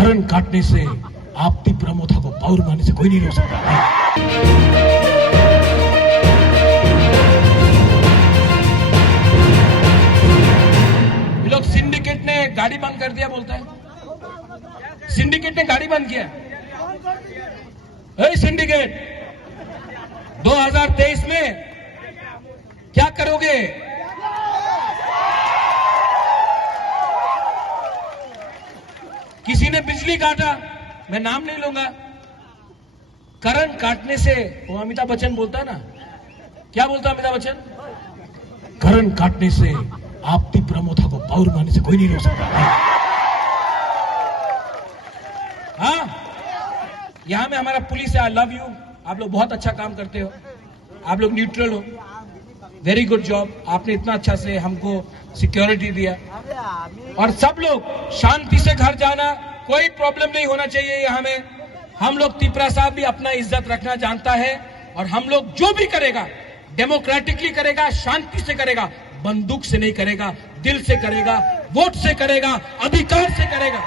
Current काटने से आपती प्रमोथा को पावर मारने से कोई नहीं रोक सकता। ये लोग सिंडिकेट ने गाड़ी बंद कर दिया बोलता है। सिंडिकेट ने गाड़ी बंद किया। सिंडिकेट 2023 में क्या करोगे? किसी ने बिजली काटा, मैं नाम नहीं लूंगा, करंट काटने से वो अमिताभ बच्चन बोलता है ना, क्या बोलता है अमिताभ बच्चन? करंट काटने से आपती प्रमोथा को पावर मारने से कोई नहीं रोक सकता। हाँ, यहां में हमारा पुलिस है, आई लव यू, आप लोग बहुत अच्छा काम करते हो, आप लोग न्यूट्रल हो, वेरी गुड जॉब, आपने इतना अच्छा से हमको सिक्योरिटी दिया। और सब लोग शांति से घर जाना, कोई प्रॉब्लम नहीं होना चाहिए यहाँ में। हम लोग तिपरा साहब भी अपना इज्जत रखना जानता है और हम लोग जो भी करेगा डेमोक्रेटिकली करेगा, शांति से करेगा, बंदूक से नहीं करेगा, दिल से करेगा, वोट से करेगा, अधिकार से करेगा।